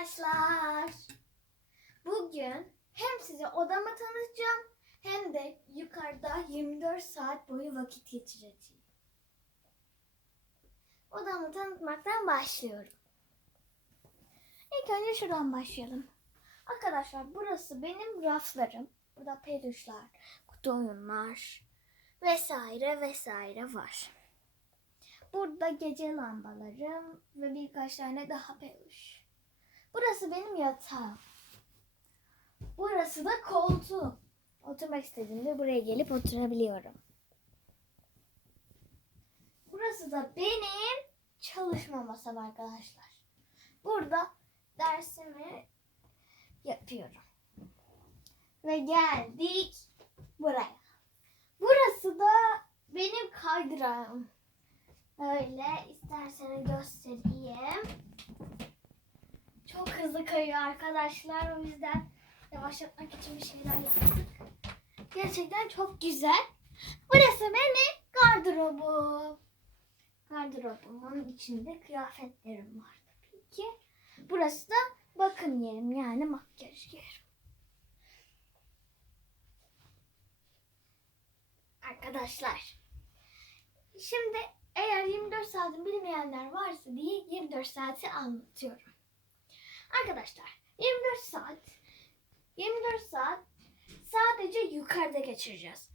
arkadaşlar. Bugün hem size odamı tanıtacağım hem de yukarıda 24 saat boyu vakit geçireceğim. Odamı tanıtmaktan başlıyorum. İlk önce şuradan başlayalım. Arkadaşlar burası benim raflarım. Burada peluşlar, kutu oyunlar vesaire vesaire var. Burada gece lambalarım ve birkaç tane daha peluş. Burası benim yatağım. Burası da koltuğum. Oturmak istediğimde buraya gelip oturabiliyorum. Burası da benim çalışma masam arkadaşlar. Burada dersimi yapıyorum. Ve geldik buraya. Burası da benim kaydırağım. Öyle isterseniz göstereyim. Çok hızlı kayıyor arkadaşlar. O yüzden yavaşlatmak için bir şeyler yaptık. Gerçekten çok güzel. Burası benim gardırobum. Gardırobumun içinde kıyafetlerim var tabii ki. Burası da bakım yerim yani makyaj yerim. Arkadaşlar. Şimdi eğer 24 saati bilmeyenler varsa diye 24 saati anlatıyorum. Arkadaşlar 24 saat 24 saat sadece yukarıda geçireceğiz.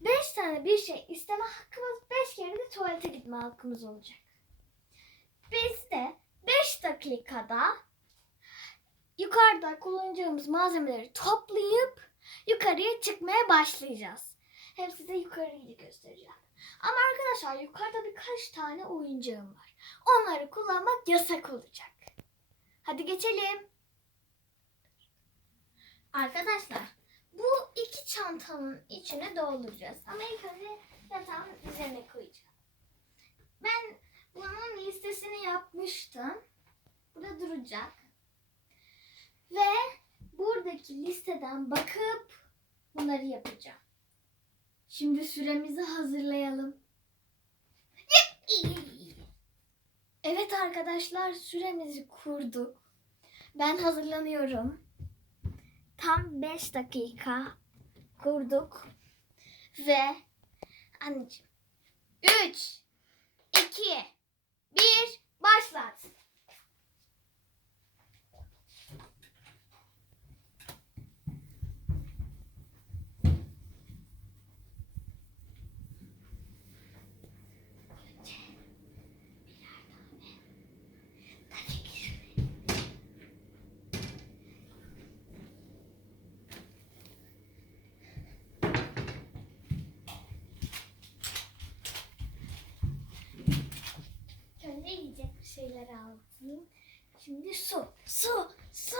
5 tane bir şey isteme hakkımız 5 kere de tuvalete gitme hakkımız olacak. Biz de 5 dakikada yukarıda kullanacağımız malzemeleri toplayıp yukarıya çıkmaya başlayacağız. Hem size yukarıyı göstereceğim. Ama arkadaşlar yukarıda birkaç tane oyuncağım var. Onları kullanmak yasak olacak. Hadi geçelim. Arkadaşlar bu iki çantanın içine dolduracağız. Ama ilk önce yatağın üzerine koyacağım. Ben bunun listesini yapmıştım. Burada duracak. Ve buradaki listeden bakıp bunları yapacağım. Şimdi süremizi hazırlayalım. Evet arkadaşlar süremizi kurduk. Ben hazırlanıyorum. Tam 5 dakika kurduk. Ve anneciğim 3 2 1 başlat. Önce yiyecek bir şeyler aldım. Şimdi su, su, su.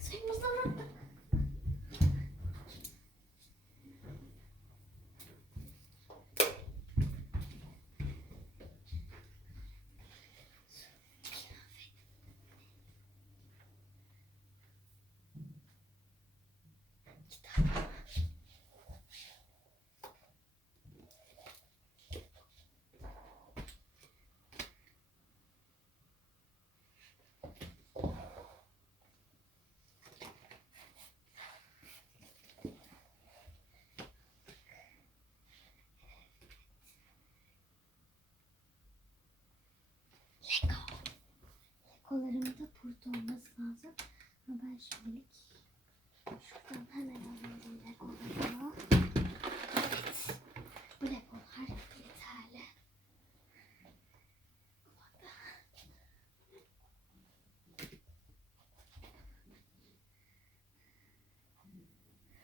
Suyumuzu unuttuk. Kitap. Lego. Burada olması lazım. Ama ben şimdilik şuradan hemen alıyorum Legolarımı. Evet. Bu Legolar yeterli. Burada. Hangi tokadan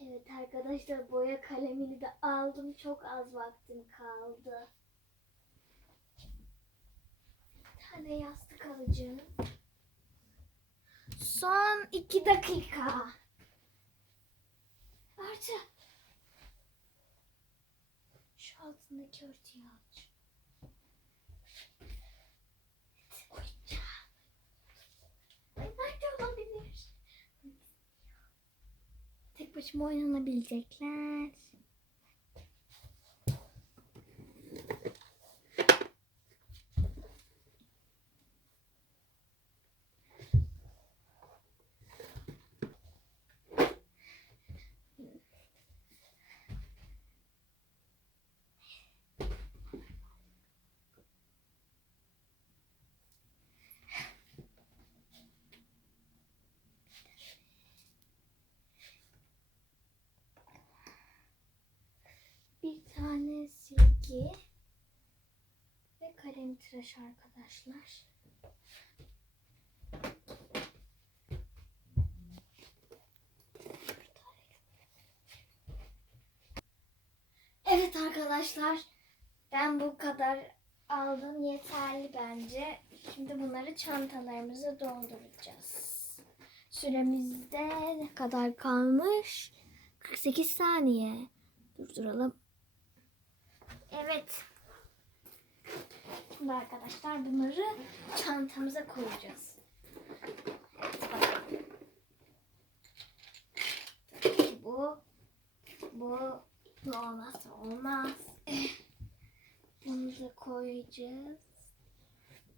Evet. Arkadaşlar boya kalemini de aldım. Çok az vaktim kaldı. Bir tane yastık alacağım. Son iki dakika. Artı. Şu altındaki örtüyü alacağım. Başıma oynanabilecekler. Bir tane silgi ve kalem tıraş arkadaşlar. Evet arkadaşlar ben bu kadar aldım yeterli bence. Şimdi bunları çantalarımıza dolduracağız. Süremizde ne kadar kalmış? 48 saniye. Durduralım. Evet. Şimdi arkadaşlar bunları çantamıza koyacağız. Bu bu bu olmazsa olmaz. Bunu da koyacağız.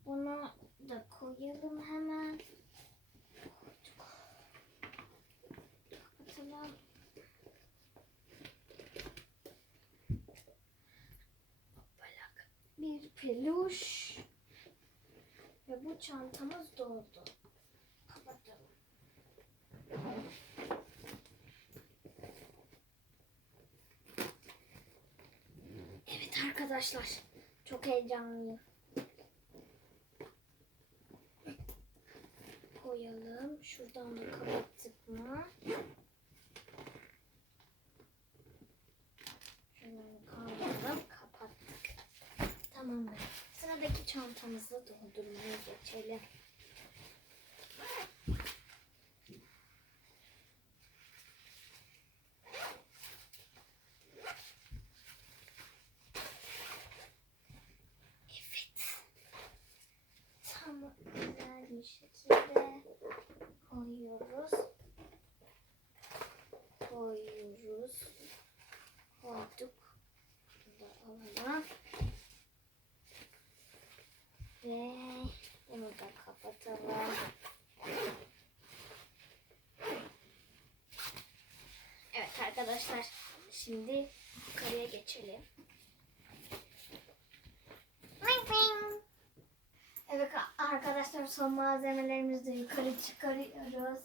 Bunu da koyalım hemen. Koyduk. Kapatalım. Balak. Bir peluş. Ve bu çantamız doldu. Kapatalım. Evet arkadaşlar. Çok heyecanlıyım. Koyalım. Şuradan da kapattık mı? Şunları kaldıralım. Kapattık. Tamamdır. Sıradaki çantamızı doldurmaya geçelim. Evet. Tam güzel bir şekilde koyuyoruz. Koyuyoruz. Koyduk. Bunu da alalım. Ve bunu da kapatalım. Evet arkadaşlar şimdi yukarıya geçelim. Evet arkadaşlar son malzemelerimizi de yukarı çıkarıyoruz.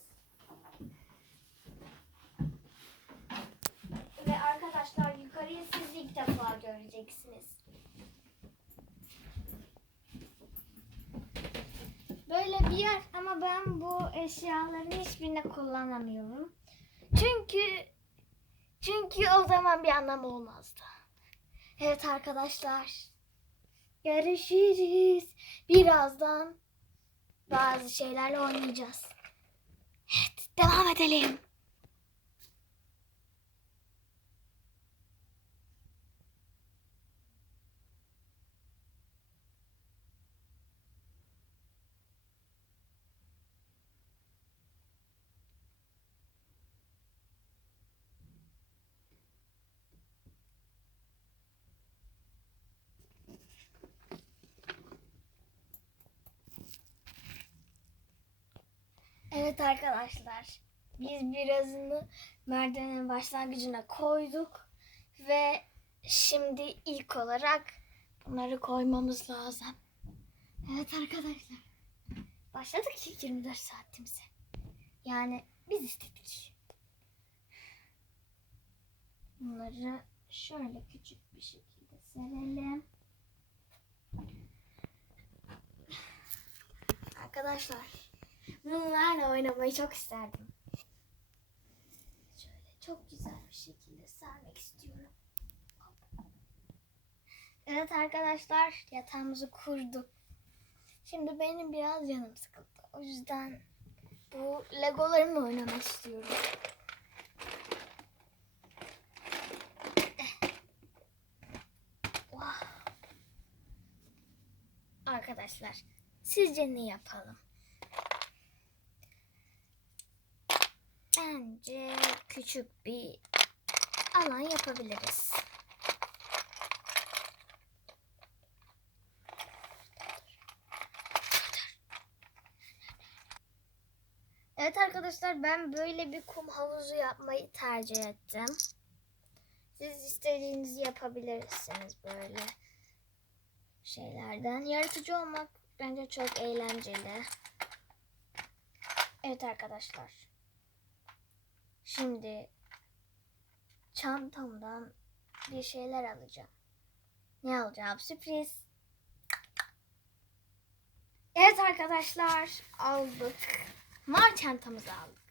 Ve arkadaşlar yukarıyı siz ilk defa göreceksiniz. Böyle bir yer ama ben bu eşyaların hiçbirini kullanamıyorum. Çünkü çünkü o zaman bir anlam olmazdı. Evet arkadaşlar. Görüşürüz. Birazdan bazı şeylerle oynayacağız. Evet, devam edelim. Evet arkadaşlar. Biz birazını merdivenin başlangıcına koyduk. Ve şimdi ilk olarak bunları koymamız lazım. Evet arkadaşlar. Başladık ilk 24 saatimize. Yani biz istedik. Bunları şöyle küçük bir şekilde serelim. Arkadaşlar Bunlarla oynamayı çok isterdim. Şöyle çok güzel bir şekilde sermek istiyorum. Evet arkadaşlar yatağımızı kurduk. Şimdi benim biraz canım sıkıldı. O yüzden bu legolarımla oynamak istiyorum. Arkadaşlar sizce ne yapalım? Bence küçük bir alan yapabiliriz. Evet arkadaşlar ben böyle bir kum havuzu yapmayı tercih ettim. Siz istediğinizi yapabilirsiniz böyle şeylerden. Yaratıcı olmak bence çok eğlenceli. Evet arkadaşlar. Şimdi çantamdan bir şeyler alacağım. Ne alacağım? Sürpriz. Evet arkadaşlar aldık. Mar çantamızı aldık.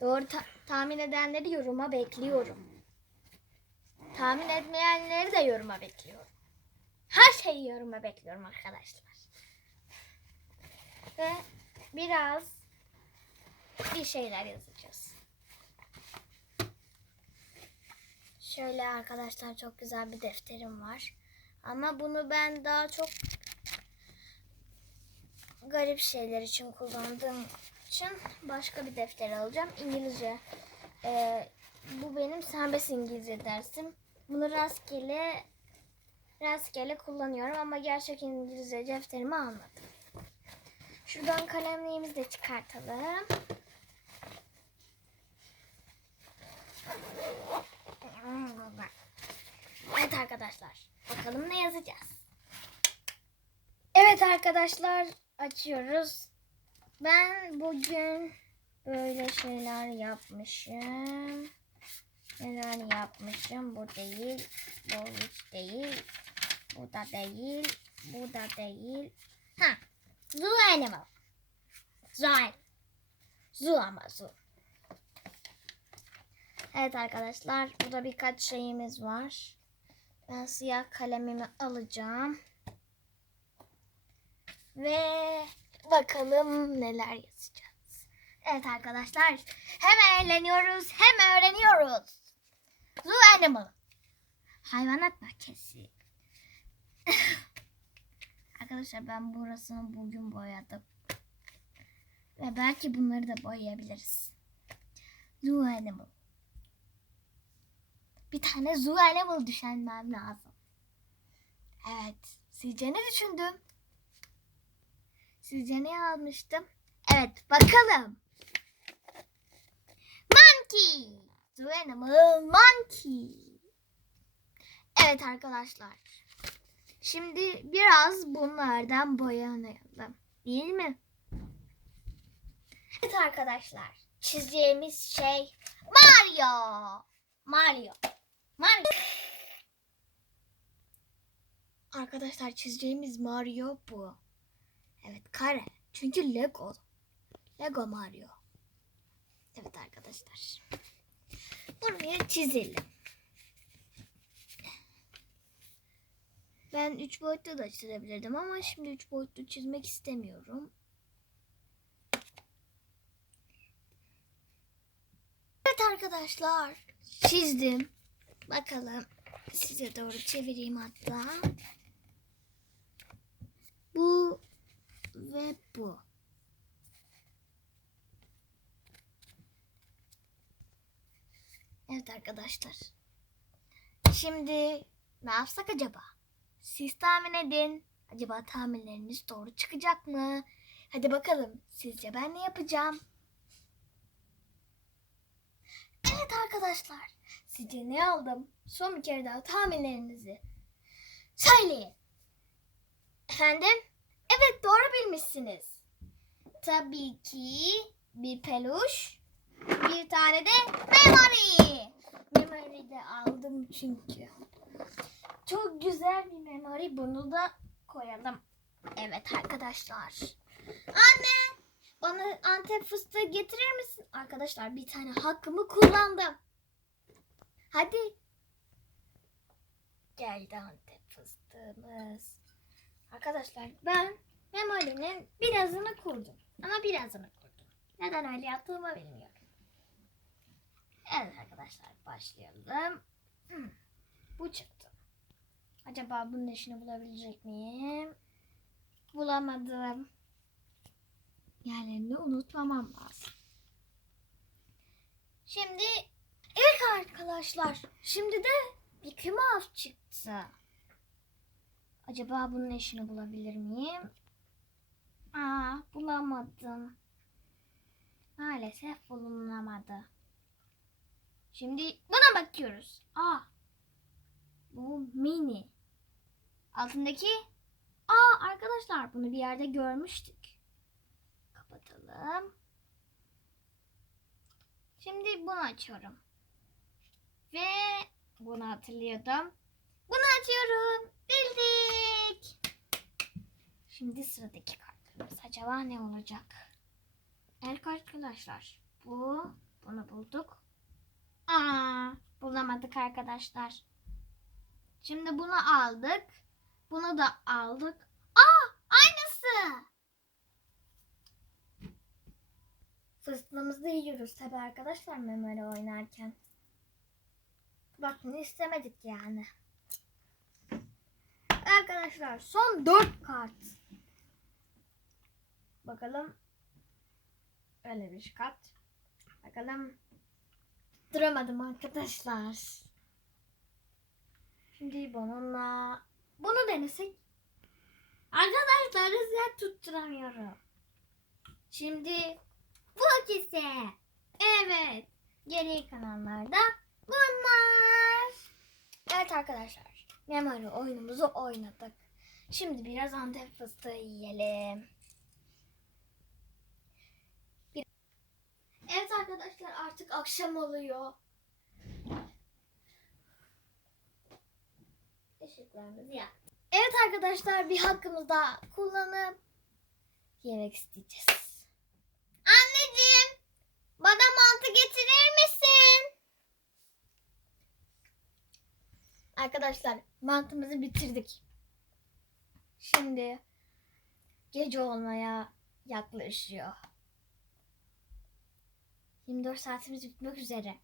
Doğru ta- tahmin edenleri yoruma bekliyorum. Tahmin etmeyenleri de yoruma bekliyorum. Her şeyi yoruma bekliyorum arkadaşlar. Ve biraz bir şeyler yazacağız. Şöyle arkadaşlar çok güzel bir defterim var. Ama bunu ben daha çok garip şeyler için kullandığım için başka bir defter alacağım. İngilizce. Ee, bu benim serbest İngilizce dersim. Bunu rastgele rastgele kullanıyorum ama gerçek İngilizce defterimi almadım. Şuradan kalemliğimizi de çıkartalım. Evet arkadaşlar. Bakalım ne yazacağız. Evet arkadaşlar açıyoruz. Ben bugün böyle şeyler yapmışım. Neler yapmışım? Bu değil. Bu hiç değil. Bu da değil. Bu da değil. Ha. Zoo animal. Zoo. Zoo ama zoo. Evet arkadaşlar. Burada birkaç şeyimiz var. Ben siyah kalemimi alacağım. Ve bakalım neler yazacağız. Evet arkadaşlar. Hem eğleniyoruz hem öğreniyoruz. Zoo Animal. Hayvanat bahçesi. arkadaşlar ben burasını bugün boyadım. Ve belki bunları da boyayabiliriz. Zoo Animal. Bir tane Zoo Animal düşünmem lazım. Evet. Sizce ne düşündüm? Sizce ne almıştım? Evet bakalım. Monkey. Animal monkey. Evet arkadaşlar. Şimdi biraz bunlardan boyanalım. Değil mi? Evet arkadaşlar. Çizeceğimiz şey Mario. Mario. Mario. Arkadaşlar çizeceğimiz Mario bu. Evet kare. Çünkü Lego. Lego Mario. Evet arkadaşlar. Buraya çizelim. Ben 3 boyutlu da çizebilirdim ama şimdi 3 boyutlu çizmek istemiyorum. Evet arkadaşlar. Çizdim. Bakalım. Size doğru çevireyim hatta. Bu ve bu. Evet arkadaşlar. Şimdi ne yapsak acaba? Siz tahmin edin. Acaba tahminleriniz doğru çıkacak mı? Hadi bakalım. Sizce ben ne yapacağım? Evet arkadaşlar. Sizce ne aldım? Son bir kere daha tahminlerinizi söyleyin. Efendim? Evet doğru bilmişsiniz. Tabii ki bir peluş, bir tane de memory. Memory de aldım çünkü. Çok güzel bir memory. Bunu da koyalım. Evet arkadaşlar. Anne bana Antep fıstığı getirir misin? Arkadaşlar bir tane hakkımı kullandım. Hadi. Geldi Antep fıstığımız. Arkadaşlar ben memorinin birazını kurdum. Ama birazını kurdum. Neden öyle yaptığımı bilmiyorum. Evet arkadaşlar başlayalım. Hmm, Bu çıktı. Acaba bunun eşini bulabilecek miyim? Bulamadım. Yerlerini unutmamam lazım. Şimdi arkadaşlar. Şimdi de bir Mouse çıktı. Acaba bunun eşini bulabilir miyim? Aa bulamadım. Maalesef bulunamadı. Şimdi buna bakıyoruz. Aa bu mini. Altındaki Aa arkadaşlar bunu bir yerde görmüştük. Kapatalım. Şimdi bunu açıyorum. Ve bunu hatırlıyordum. Bunu açıyorum. Bildik. Şimdi sıradaki kartımız acaba ne olacak? Evet arkadaşlar. Bu. Bunu bulduk. Aa, bulamadık arkadaşlar. Şimdi bunu aldık. Bunu da aldık. Aa, aynısı. Fıstığımızı yiyoruz tabi arkadaşlar memeli oynarken. Bakın istemedik yani. Arkadaşlar son 4 kart. Bakalım. Öyle bir kart. Bakalım. Duramadım arkadaşlar. Şimdi bununla bunu denesek. Arkadaşlar hızlı tutturamıyorum. Şimdi bu ikisi. Evet. Geri kalanlarda bunlar. Evet arkadaşlar. Memory oyunumuzu oynadık. Şimdi biraz antep fıstığı yiyelim. Evet arkadaşlar artık akşam oluyor. Işıklarımızı yaktık. Evet arkadaşlar bir hakkımız daha kullanıp yemek isteyeceğiz. Anneciğim bana mantı getirir misin? Arkadaşlar mantımızı bitirdik. Şimdi gece olmaya yaklaşıyor. 24 saatimiz bitmek üzere.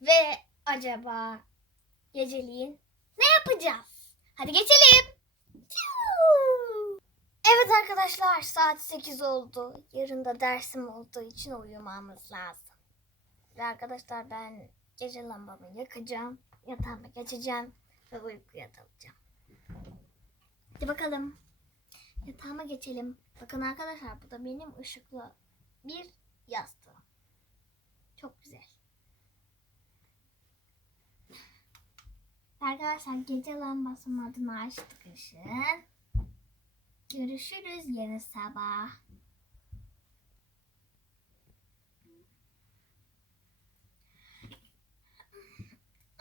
Ve acaba geceliğin ne yapacağız? Hadi geçelim. Evet arkadaşlar saat 8 oldu. Yarın da dersim olduğu için uyumamız lazım. Ve arkadaşlar ben gece lambamı yakacağım. Yatağıma geçeceğim ve uykuya dalacağım. Hadi bakalım. Yatağıma geçelim. Bakın arkadaşlar bu da benim ışıklı bir yastığım. Çok güzel. Arkadaşlar gece lambasının adını açtık ışığın. Görüşürüz yarın sabah.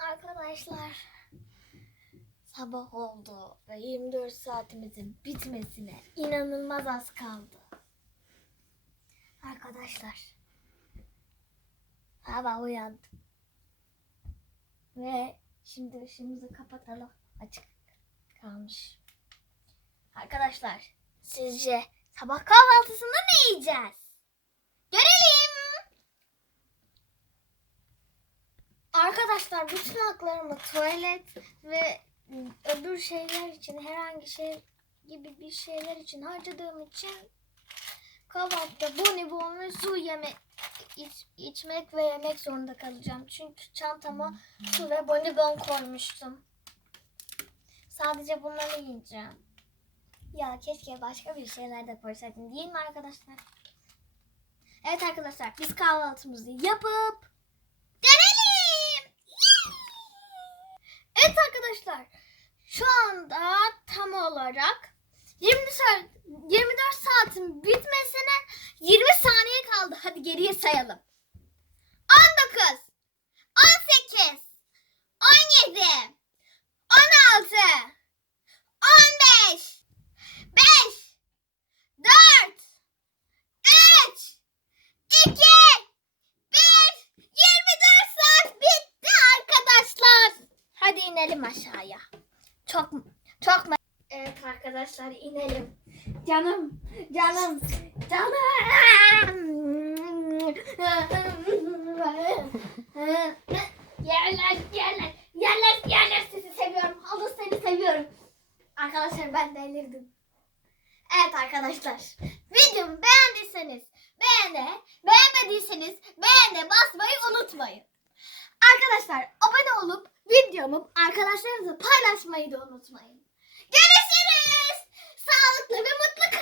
Arkadaşlar sabah oldu ve 24 saatimizin bitmesine inanılmaz az kaldı. Arkadaşlar sabah uyandım ve şimdi ışığımızı kapatalım açık kalmış. Arkadaşlar sizce sabah kahvaltısında ne yiyeceğiz? Görelim. Arkadaşlar bütün haklarımı tuvalet ve öbür şeyler için herhangi şey gibi bir şeyler için harcadığım için kahvaltıda bonibon ve su yeme iç- içmek ve yemek zorunda kalacağım. Çünkü çantama su ve bonibon koymuştum. Sadece bunları yiyeceğim. Ya keşke başka bir şeyler de koysaydım değil mi arkadaşlar? Evet arkadaşlar biz kahvaltımızı yapıp dönelim. Evet arkadaşlar şu anda tam olarak 20 saat, 24 saatin bitmesine 20 saniye kaldı. Hadi geriye sayalım. 19 18 17 16 15 5 4 3 2 1 24 inelim aşağıya. Çok çok? Evet arkadaşlar inelim. Canım, canım, canım. yerler, yerler, yerler, yerler sizi seviyorum. Halı seni seviyorum. Arkadaşlar ben delirdim. Evet arkadaşlar. Videomu beğendiyseniz beğene, beğenmediyseniz beğene basmayı unutmayın. Arkadaşlar abone olup videomu arkadaşlarınızla paylaşmayı da unutmayın. Görüşürüz. Sağlıklı ve mutlu